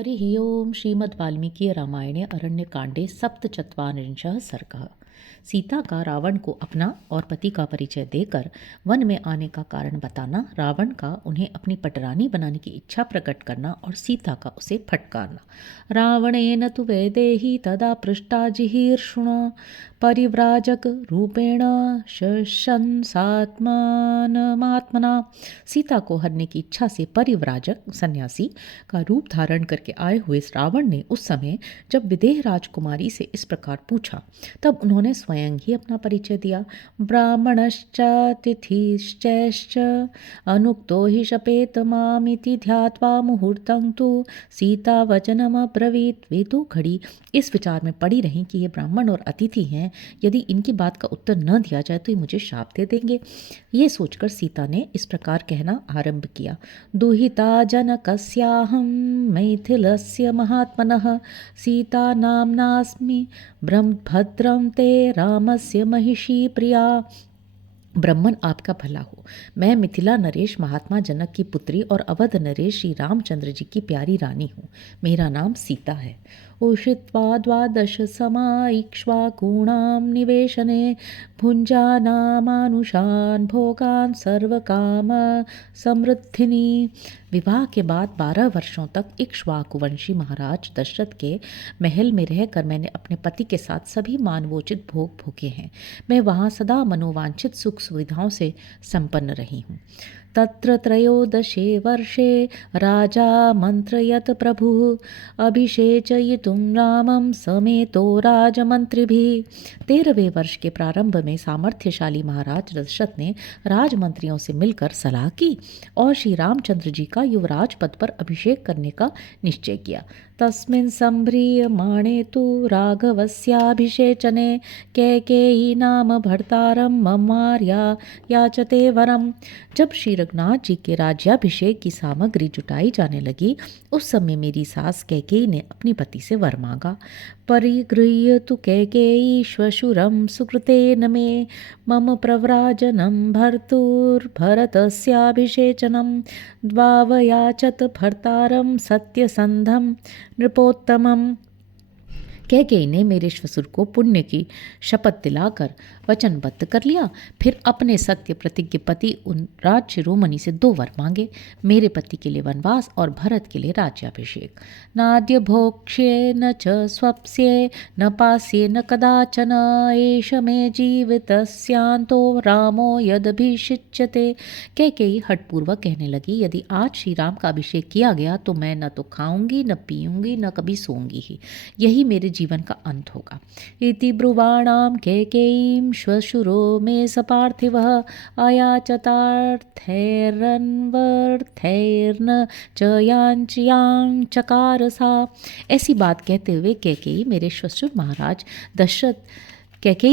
हरिः ओं श्रीमद्वाल्मीकिरामायणे अरण्यकाण्डे सप्तचत्वारिंशः सर्गः। सीता का रावण को अपना और पति का परिचय देकर वन में आने का कारण बताना, रावण का उन्हें अपनी पटरानी बनाने की इच्छा प्रकट करना और सीता का उसे फटकारना। रावणेन तु वैदेही तदा पृष्टा जिहीर्षुणा परिव्राजक रूपेण शशंसात्मानमात्मना। सीता को हरने की इच्छा से परिव्राजक सन्यासी का रूप धारण करके आए हुए रावण ने उस समय जब विदेह राजकुमारी से इस प्रकार पूछा, तब उन्होंने स्वयं ही अपना परिचय दिया। ब्राह्मणश्चातिथिश्चैश्च अनुक्तो हि शपेत मामिति ध्यात्वा मुहूर्तं तु सीता वचनमब्रवीत्। वे दो घड़ी इस विचार में पड़ी रहीं कि ये ब्राह्मण और अतिथि हैं, यदि इनकी बात का उत्तर न दिया जाए तो ये मुझे शाप दे देंगे। ये सोचकर सीता ने इस प्रकार कहना आरंभ किया। दुहिता जनकस्याहं मैथिलस्य महात्मनः सीता नाम्नास्मि ब्रह्मभद्रं ते रामस्य महिषी प्रिया। ब्राह्मण आपका भला हो। मैं मिथिला नरेश महात्मा जनक की पुत्री और अवध नरेश श्री रामचंद्र जी की प्यारी रानी हूँ। मेरा नाम सीता है। उषित्वा द्वादश समाइक्ष्वाकूणां निवेशने भुञ्जानामानुषान् भोगान् सर्वकाम समृद्धिनी। विवाह के बाद 12 वर्षों तक इक्ष्वाकुवंशी महाराज दशरथ के महल में रहकर मैंने अपने पति के साथ सभी मानवोचित भोग भोगे हैं। मैं वहाँ सदा मनोवांछित सुख सुविधाओं से संपन्न रही हूँ। तत्र त्रयोदशे वर्षे राजा मंत्रयत प्रभुः अभिषेचयितुं रामं समेतो राजमंत्रिभिः। 13वें वर्ष के प्रारंभ में सामर्थ्यशाली महाराज दशरथ ने राजमंत्रियों से मिलकर सलाह की और श्री रामचंद्र जी का युवराज पद पर अभिषेक करने का निश्चय किया। तस्मिन् सम्भ्रियमाणे तु राघवस्याभिषेचने कैकेयी नाम भर्तारं ममार्या याचते वरम। जब श्री रघुनाथ जी के राज्याभिषेक की सामग्री जुटाई जाने लगी, उस समय मेरी सास कैकेयी ने अपनी पति से वर मांगा। परिगृह्य तु कैकेयी श्वशुरं सुकृतेन मे मम प्रव्राजनं भर्तुर्भरतस्याभिषेचनं द्वावयाचत भर्तारं सत्यसंधं नृपोत्तमम्। कैकेयी ने मेरे श्वशुर को पुण्य की शपथ दिलाकर वचनबद्ध कर लिया। फिर अपने सत्य प्रतिज्ञ पति उन राज शिरोमणि से 2 वर मांगे, मेरे पति के लिए वनवास और भरत के लिए राज्याभिषेक। नाद्य भोक्ष्ये न च स्वप्स्ये न पास्ये न कदाचन एष मे जीवितस्यान्तो रामो यदभिषिच्यते। कैकेयी हठपूर्वक कहने लगी, यदि आज श्री राम का अभिषेक किया गया तो मैं न तो खाऊंगी न पीऊंगी न कभी सोऊंगी ही, यही मेरे जीवन का अंत होगा। इति ब्रुवाणां कैकेयीं श्वशुरो मे सपार्थिवः अयाचतार्थैरन्वर्थैर्न च यां चकार सा। ऐसी बात कहते हुए कैकेयी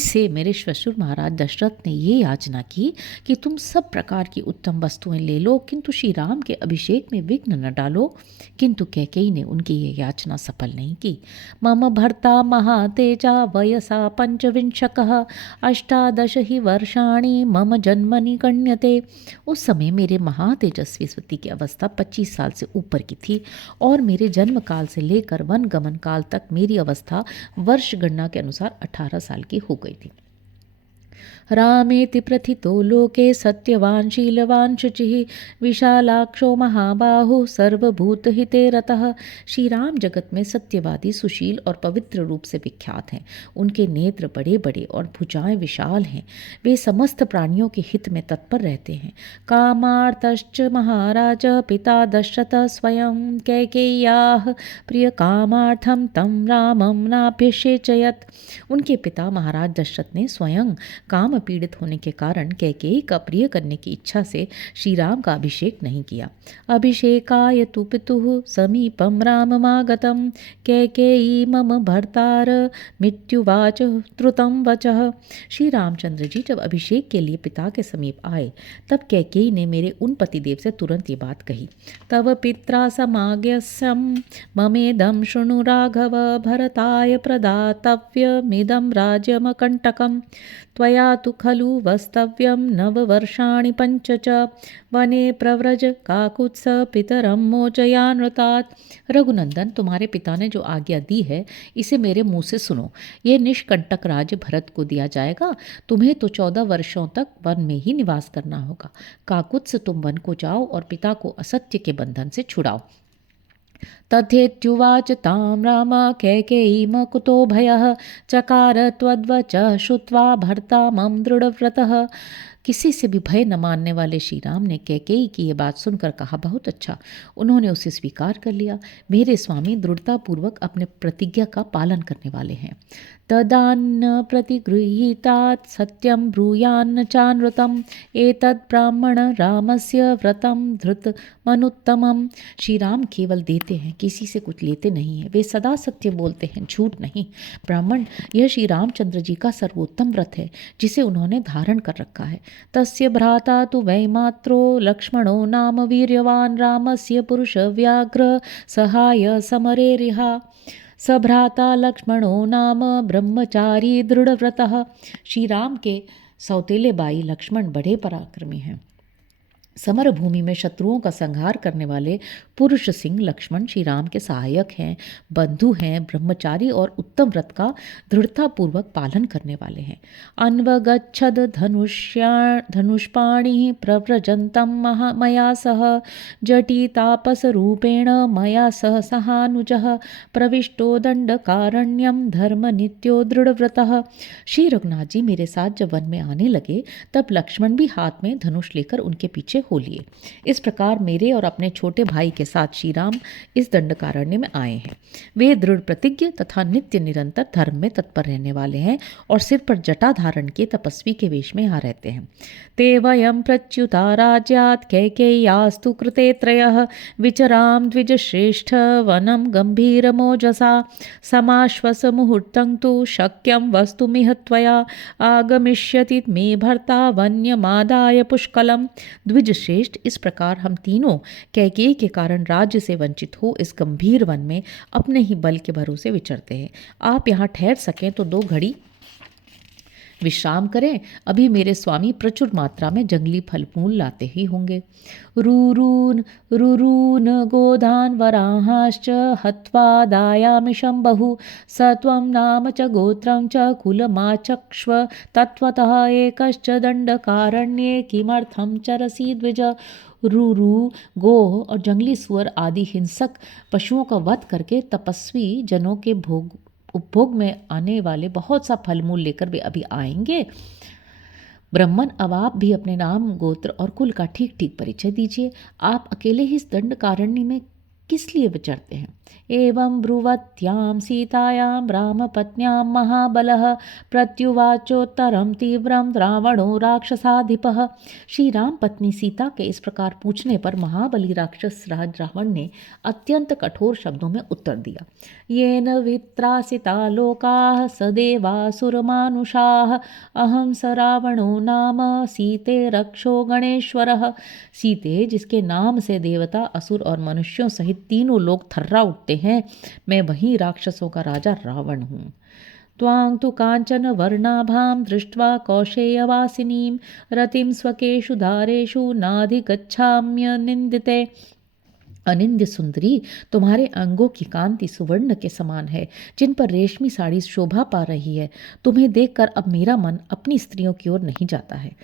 से मेरे श्वशुर महाराज दशरथ ने ये याचना की कि तुम सब प्रकार की उत्तम वस्तुएं ले लो, किंतु श्री राम के अभिषेक में विघ्न न डालो। किंतु कैकेयी ने उनकी ये याचना सफल नहीं की। मम भर्ता महातेजा वयसा 25 अष्टादश ही वर्षाणि मम जन्मनि गण्यते। उस समय मेरे महातेजस्वी पति की अवस्था 25 साल से ऊपर की थी और मेरे जन्म काल से लेकर वन गमन काल तक मेरी अवस्था वर्ष गणना के अनुसार 18 साल की हो गई थी। रामेति प्रथितो लोके सत्यवान शीलवान शुचिः विशालाक्षो महाबाहु सर्वभूतहिते रतः। श्री राम जगत में सत्यवादी, सुशील और पवित्र रूप से विख्यात हैं। उनके नेत्र बड़े बड़े और भुजाएं विशाल हैं। वे समस्त प्राणियों के हित में तत्पर रहते हैं। कामार्तश्च महाराज पिता दशरथ स्वयं कैकेय्याः प्रिय कामार्थम तम रामम नाभ्यषेचयत्। उनके पिता महाराज दशरथ ने स्वयं काम पीड़ित होने के कारण कैकेयी का प्रिय करने की इच्छा से श्री राम का अभिषेक नहीं किया। अभिषेकाय तु पितुः समीपम राममागतम कैकेयी मम भर्तार मित्युवाच त्रुतं वचः। श्री रामचंद्र जी जब अभिषेक के लिए पिता के समीप आए, तब कैकेयी ने मेरे उन पतिदेव से तुरंत ये बात कही। तव पित्रा समाज्ञस्यं ममेदं शृणु राघव भरताय प्रदातव्यमिदं राज्यमकंटकम्। त्वया तु खलु वस्तव्यं 9 वर्षाणि 5 च वने प्रव्रज काकुत्स पितरं मोचयानृतात्। रघुनंदन, तुम्हारे पिता ने जो आज्ञा दी है इसे मेरे मुंह से सुनो। यह निष्कंटक राज्य भरत को दिया जाएगा। तुम्हें तो 14 वर्षों तक वन में ही निवास करना होगा। काकुत्स, तुम वन को जाओ और पिता को असत्य के बंधन से छुड़ाओ। तथेत्युवाच तां राम कैकेयीं कुतो भयः चकार त्वद्वचः श्रुत्वा भर्ता मम दृढ़व्रतः। किसी से भी भय न मानने वाले श्री राम ने कैकेयी की ये बात सुनकर कहा, बहुत अच्छा। उन्होंने उसे स्वीकार कर लिया। मेरे स्वामी दृढ़तापूर्वक अपने प्रतिज्ञा का पालन करने वाले हैं। तदान्न प्रतिगृहीतात् सत्यं ब्रूयान्न चानृतम् एतद् ब्राह्मण रामस्य व्रतं धृत मनुत्तमम। श्री राम केवल देते हैं, किसी से कुछ लेते नहीं हैं। वे सदा सत्य बोलते हैं, झूठ नहीं। ब्राह्मण, यह श्री रामचंद्र जी का सर्वोत्तम व्रत है जिसे उन्होंने धारण कर रखा है। तस्य भ्राता तु वैमात्रो लक्ष्मणो नाम वीर्यवान रामस्य पुरुष व्याघ्र सहाय समरे रिहा। सभ्राता लक्ष्मणो नाम ब्रह्मचारी दृढ़व्रतः। श्री राम के सौतेले भाई लक्ष्मण बड़े पराक्रमी हैं। समर भूमि में शत्रुओं का संहार करने वाले पुरुष सिंह लक्ष्मण श्री राम के सहायक हैं, बंधु हैं, ब्रह्मचारी और उत्तम व्रत का दृढ़तापूर्वक पालन करने वाले हैं। अन्वगच्छद धनुष्पाणि प्रव्रजन्तं मया सह जटितापस रूपेण मया सह सहानुजः प्रविष्टो दंडकारण्यम धर्म नित्यो दृढ़व्रतः। श्री रघुनाथ जी मेरे साथ जब वन में आने लगे तब लक्ष्मण भी हाथ में धनुष लेकर उनके पीछे हो लिए। इस प्रकार मेरे और अपने छोटे भाई के साथ श्री राम इस दंडकारण्य में आए हैं। वे दृढ़ प्रतिज्ञ तथा नित्य निरंतर धर्म में तत्पर रहने वाले हैं और सिर पर जटा धारण के तपस्वी के वेश में यहाँ रहते हैं। ते वयं प्रच्युता राज्यात् कैकेय्यास्तु कृते त्रयः विचराम द्विजश्रेष्ठ वनं गंभीरमोजसा समाश्वस मुहूर्तं तु शक्यं वस्तुमिह त्वया आगमिष्यति मे भर्ता वन्यमादाय पुष्कलम। द्विजश्रेष्ठ, इस प्रकार हम तीनों कैकेयी के कारण राज्य से वंचित हो इस गंभीर वन में अपने ही बल के भरोसे विचरते हैं। आप यहाँ ठहर सकें तो 2 घड़ी विश्राम करें। अभी मेरे स्वामी प्रचुर मात्रा में जंगली फल मूल लाते ही होंगे। रुरून रुरून गोधान वराहाश्च हत्वा दायामि शंभु सत्वं नाम च गोत्रं च कुलमाचक्ष्व तत्वतः एकश्च दंडकारण्ये किमर्थं चरसि द्विज। रूरू, गोह और जंगली सुअर आदि हिंसक पशुओं का वध करके तपस्वी जनों के उपभोग में आने वाले बहुत सा फल मूल लेकर वे अभी आएंगे। ब्राह्मण, अब आप भी अपने नाम, गोत्र और कुल का ठीक ठीक परिचय दीजिए। आप अकेले ही इस दंडकारण्य में किस लिए विचरते हैं? एवं ब्रुवत्यां सीतायां रामपत्न्यां महाबलः प्रत्युवाचोत्तरं तीव्रं रावणो राक्षसाधिपः। श्री राम पत्नी सीता के इस प्रकार पूछने पर महाबली राक्षस राज रावण ने अत्यंत कठोर शब्दों में उत्तर दिया। येन वित्रासिता लोकाः सदेवासुरमानुषाः अहं स रावणो नाम सीते रक्षो गणेश्वरः। सीते, जिसके नाम से देवता, असुर और मनुष्यों सहित तीनों लोग थर्रा उठते हैं, मैं वही राक्षसों का राजा रावण हूँ। त्वां तु कांचन वर्णाभां दृष्ट्वा कौशेयवासिनीं रतिं स्वकेषु धारेषु नाधिगच्छाम्यनिन्दिते। अनिंद्य सुंदरी, तुम्हारे अंगों की कांति सुवर्ण के समान है जिन पर रेशमी साड़ी शोभा पा रही है। तुम्हें देखकर अब मेरा मन अपनी स्त्रियों की ओर नहीं जाता है।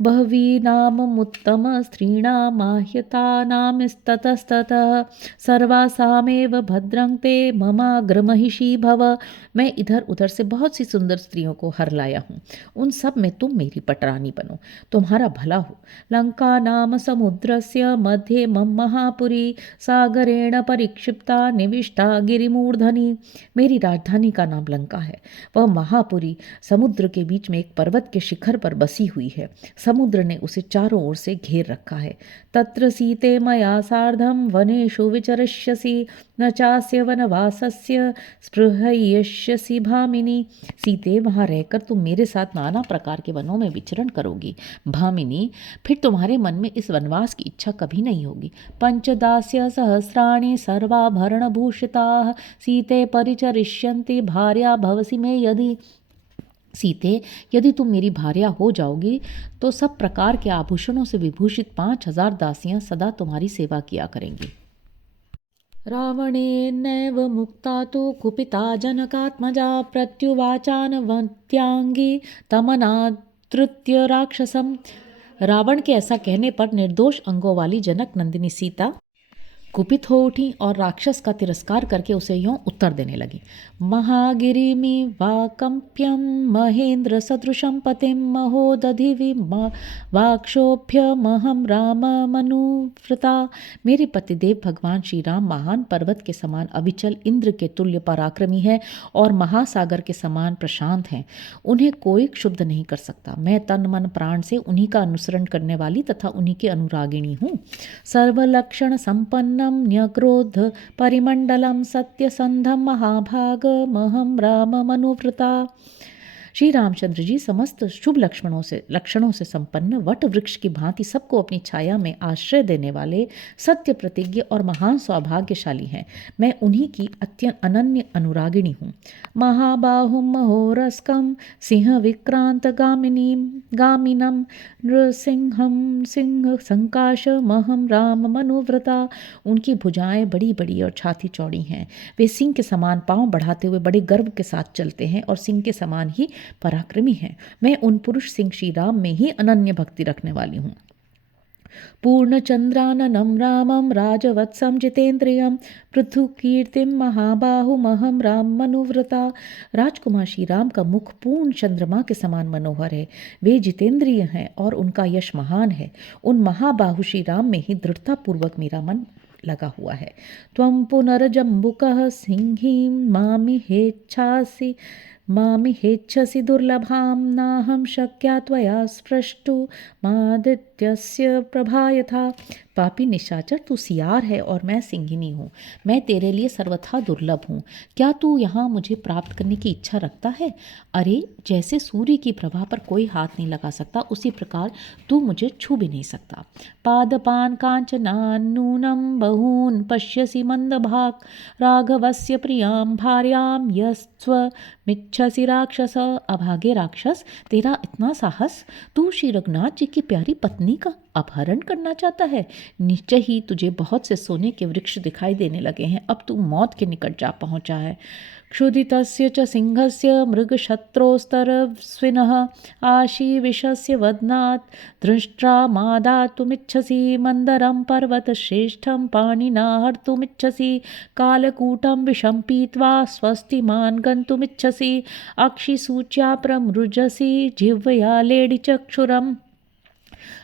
बह्वीनामुत्तम स्त्रीणामाह्यतानामिस्ततस्ततः सर्वासामेव भद्रं ते ममाग्रमहिषी भव। मैं इधर उधर से बहुत सी सुंदर स्त्रियों को हर लाया हूँ, उन सब में तुम मेरी पटरानी बनो, तुम्हारा भला हो। लंका नाम समुद्रस्य मध्ये मम महापुरी सागरेण परिक्षिप्ता निविष्टा गिरिमूर्धनि। मेरी राजधानी का नाम लंका है। वह महापुरी समुद्र के बीच में एक पर्वत के शिखर पर बसी हुई है। समुद्र ने उसे चारों ओर से घेर रखा है। तत्र सीते मया सार्धं वनेषु विचरिष्यसि न चास्य वनवासस्य स्पृहयिष्यसि भामिनी। सीते, वहाँ रहकर तुम मेरे साथ नाना प्रकार के वनों में विचरण करोगी। भामिनी, फिर तुम्हारे मन में इस वनवास की इच्छा कभी नहीं होगी। पंचदास्य सहस्राणि सर्वाभरणभूषिताः सीते परिचरिष्यन्ति भार्या भवसि मे यदि। सीते, यदि तुम मेरी भार्या हो जाओगी तो सब प्रकार के आभूषणों से विभूषित 5,000 दासियां सदा तुम्हारी सेवा किया करेंगी। रावणेनैव मुक्ता तु कुपिता जनकात्मजा प्रत्युवाचानवत्यांगी तमनादृत्य राक्षसम। रावण के ऐसा कहने पर निर्दोष अंगों वाली जनक नंदिनी सीता कुपित हो उठी और राक्षस का तिरस्कार करके उसे यूं उत्तर देने लगी। महागिरिमि वाकंप्यम महेंद्र सदृशम पतिम महोदधि वाक्षोभ्यमहम राम मनुव्रता। मेरे पतिदेव भगवान श्री राम महान पर्वत के समान अविचल, इंद्र के तुल्य पराक्रमी है और महासागर के समान प्रशांत हैं। उन्हें कोई क्षुब्ध नहीं कर सकता। मैं तन मन प्राण से उन्हीं का अनुसरण करने वाली तथा उन्हीं की अनुरागिणी हूँ। सर्वलक्षण संपन्न न्यक्रोध परिमंडलम सत्यसंधम महाभागमहं राम मनुव्रता। श्री रामचंद्र जी समस्त शुभ लक्षणों से संपन्न वट वृक्ष की भांति सबको अपनी छाया में आश्रय देने वाले सत्य प्रतिज्ञ और महान सौभाग्यशाली हैं। मैं उन्हीं की अत्यंत अनन्य अनुरागिणी हूँ। महाबाहुम महोरस्कम सिंह विक्रांत गामिनम नृसिंहम सिंह संकाश महम राम मनुव्रता। उनकी भुजाएं बड़ी बड़ी और छाती चौड़ी हैं। वे सिंह के समान पांव बढ़ाते हुए बड़े गर्व के साथ चलते हैं और सिंह के समान ही पराक्रमी हैं। मैं उन पुरुष सिंह श्री राम में ही अनन्य भक्ति रखने वाली हूँ। पूर्णचंद्राननं रामं राजवत्सं जितेन्द्रियं पृथुकीर्तिं महाबाहुमहं राम मनुव्रता। राजकुमार श्री राम का मुख पूर्ण चंद्रमा के समान मनोहर है। वे जितेंद्रिय हैं और उनका यश महान है। उन महाबाहु श्री राम में ही दृढ़ता पूर्वक मेरा मन लगा हुआ है। त्वं पुनर्जम्बुकः सिंहीं मामिहेच्छसि दुर्लभां नाहं शक्या त्वया स्पृष्टुमादित्यस्य प्रभा यथा। पापी निशाचर, तू सियार है और मैं सिंहिनी हूँ। मैं तेरे लिए सर्वथा दुर्लभ हूँ। क्या तू यहाँ मुझे प्राप्त करने की इच्छा रखता है? अरे, जैसे सूर्य की प्रभा पर कोई हाथ नहीं लगा सकता, उसी प्रकार तू मुझे छू भी नहीं सकता। पादपान कांचनान्नूनं बहून् पश्यसि मंदभाग राघवस्य प्रियां भार्यां यस्त्वमिच्छसि राक्षस। अभागे राक्षस, तेरा इतना साहस! तू श्री रघुनाथ जी की प्यारी पत्नी का अपहरण करना चाहता है। निश्चय ही तुझे बहुत से सोने के वृक्ष दिखाई देने लगे हैं। अब तू मौत के निकट जा पहुंचा है। क्षुधितस्य च सिंहस्य मृगशत्रोस्तरस्विनः आशीविषस्य वदनात् दृष्ट्वा मादातुमिच्छसि मंदरं पर्वतश्रेष्ठं पाणिना हर्तुमिच्छसि कालकूटं विषं पीत्वा स्वस्तिमान् गन्तुमिच्छसि अक्षिसूच्या प्रमृजसि जिह्वया लेडिचक्षुरम्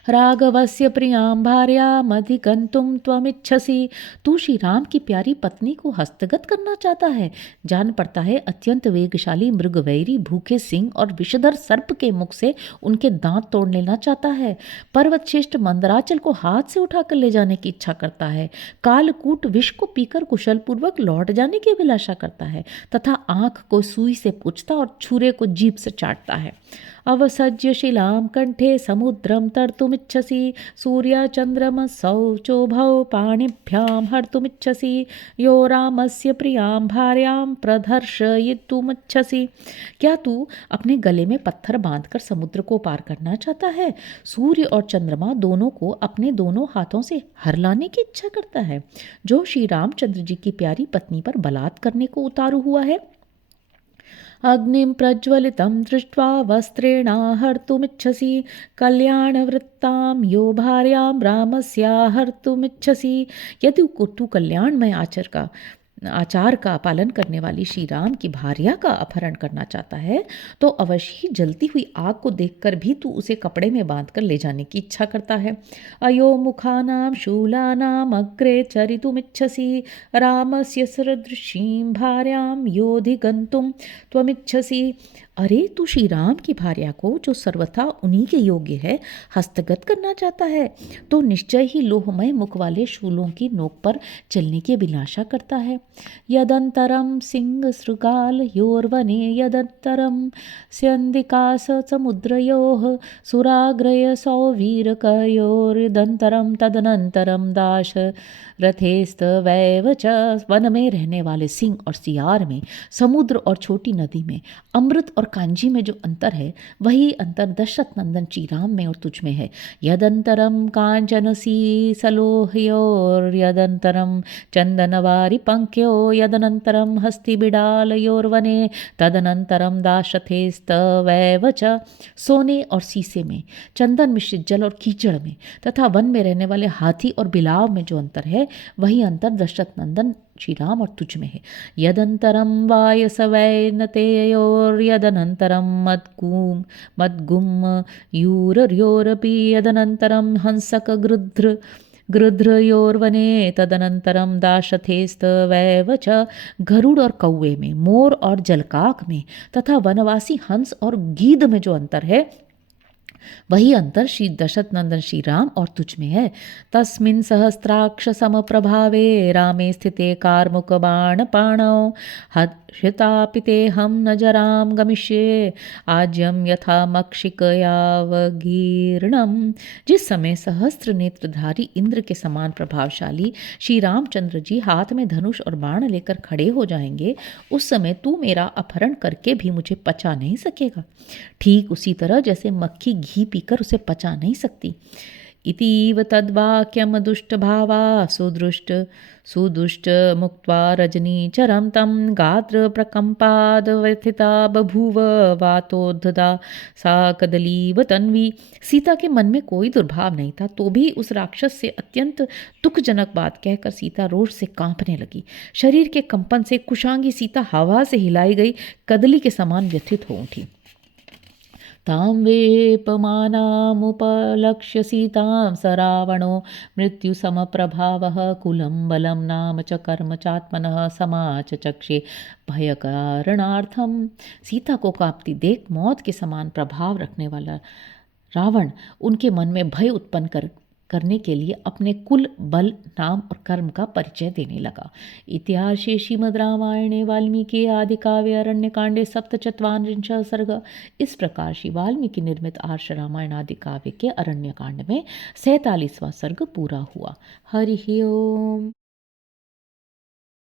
राघवस्य प्रियां भार्यामधिगन्तुं त्वमिच्छसि। तू श्री राम की प्यारी पत्नी को हस्तगत करना चाहता है। जान पड़ता है अत्यंत वेगशाली मृगवैरी भूखे सिंह और विषधर सर्प के मुख से उनके दांत तोड़ लेना चाहता है। पर्वत श्रेष्ठ मंदराचल को हाथ से उठाकर ले जाने की इच्छा करता है। कालकूट विष को पीकर कुशल पूर्वक लौट जाने की अभिलाषा करता है तथा आंख को सुई से पूछता और छुरे को जीभ से चाटता है। अवसज्य शिलां कंठे समुद्रं तर्तुमिच्छसि सूर्यचन्द्रमसौ चोभौ पाणिभ्यां हर्तुमिच्छसि यो रामस्य प्रियां भार्यां प्रदर्शयितुमिच्छसि। क्या तू अपने गले में पत्थर बांधकर समुद्र को पार करना चाहता है? सूर्य और चंद्रमा दोनों को अपने दोनों हाथों से हर लाने की इच्छा करता है। जो श्री रामचंद्र जी की प्यारी पत्नी पर बलात् करने को उतारू हुआ है। अग्निं प्रज्वलितं दृष्ट्वा वस्त्रेणाहर्तुमिच्छसि कल्याणवृत्तां यो भार्यां रामस्याहर्तुमिच्छसि। यदि तू कल्याणमय आचार का पालन करने वाली श्री राम की भार्या का अपहरण करना चाहता है तो अवश्य ही जलती हुई आग को देखकर भी तू उसे कपड़े में बांधकर ले जाने की इच्छा करता है। अयो मुखानां शूलानां अग्रे चरितुमिच्छसि रामस्य सदृशीं भार्यां योधिगन्तुं त्वमिच्छसि। अरे, तू श्री राम की भार्या को, जो सर्वथा उन्हीं के योग्य है, हस्तगत करना चाहता है तो निश्चय ही लोहमय मुख वाले शूलों की नोक पर चलने की अभिलाषा करता है। यदंतरम सिंह श्रृगाल योर्वने यदंतरम स्यंदिकास समुद्रयोः सुराग्रय सौवीरकयोर्यदंतरम तदनंतरम दाश रथेस्तवैव च। वन में रहने वाले सिंह और सियार में, समुद्र और छोटी नदी में, अमृत और और कांजी में जो अंतर है वही अंतर दशरथ नंदन श्री राम में और तुझ में है। यदंतरम कांचन सी सलोहयोर यदंतरम चंदनवारी पंक्यो यदनंतरम हस्ति बिडालयोर्वने तदनंतरम दाशथेस्तवैव च। सोने और सीसे में, चंदन मिश्रित जल और कीचड़ में तथा वन में रहने वाले हाथी और बिलाव में जो अंतर है वही अंतर दशरथ नंदन श्री राम और तुझ में है। यदंतरम वायसवैनतेयोर्यदनंतरम मद्गुम यूरयोरपि यदनंतरम हंसक गृध्रयोर्वने तदनंतरम दाशथेस्तवैव च। गरुड़ और कौवे में, मोर और जलकाक में तथा वनवासी हंस और गीध में जो अंतर है वही अंतर श्री दशरथ नंदन श्री राम और तुझ में है। तस्मिन् सहस्त्राक्ष समप्रभावे रामे स्थिते कार्मुक बाण पाणौ हृतापिते हम न जराम गमिष्ये आज्यम यथा मक्षिकयावगीर्णम। जिस समय सहस्त्र नेत्रधारी इंद्र के समान प्रभावशाली श्री रामचंद्र जी हाथ में धनुष और बाण लेकर खड़े हो जाएंगे, उस समय तू मेरा अपहरण करके भी मुझे पचा नहीं सकेगा, ठीक उसी तरह जैसे मक्खी घी पीकर उसे पचा नहीं सकती। इतीव तद्वाक्यम दुष्ट भावा सुदुष्ट मुक्त्वा रजनीचरं तं गात्र प्रकम्पाद व्यथिता बभूव वातोद्धता सा कदलीव तन्वी। सीता के मन में कोई दुर्भाव नहीं था, तो भी उस राक्षस से अत्यंत दुखजनक बात कहकर सीता रोष से कांपने लगी। शरीर के कंपन से कुशांगी सीता हवा से हिलाई गई कदली के समान व्यथित हो उठी। तां वेपमानामुपलक्ष्य सीतां स रावणो मृत्युसमप्रभावः कुलं बलं नाम च कर्म चात्मनः समाचचक्षे भयकारणार्थम। सीता को कांपती देख मौत के समान प्रभाव रखने वाला रावण उनके मन में भय उत्पन्न करने के लिए अपने कुल, बल, नाम और कर्म का परिचय देने लगा। इतिहासे श्रीमद् रामायणे वाल्मीकि आदि काव्य अरण्य कांडे सप्तचत्वारिंशः सर्ग। इस प्रकार श्री वाल्मीकि निर्मित आर्ष रामायण आदि काव्य के अरण्य कांड में 47वां सर्ग पूरा हुआ। हरि ओम।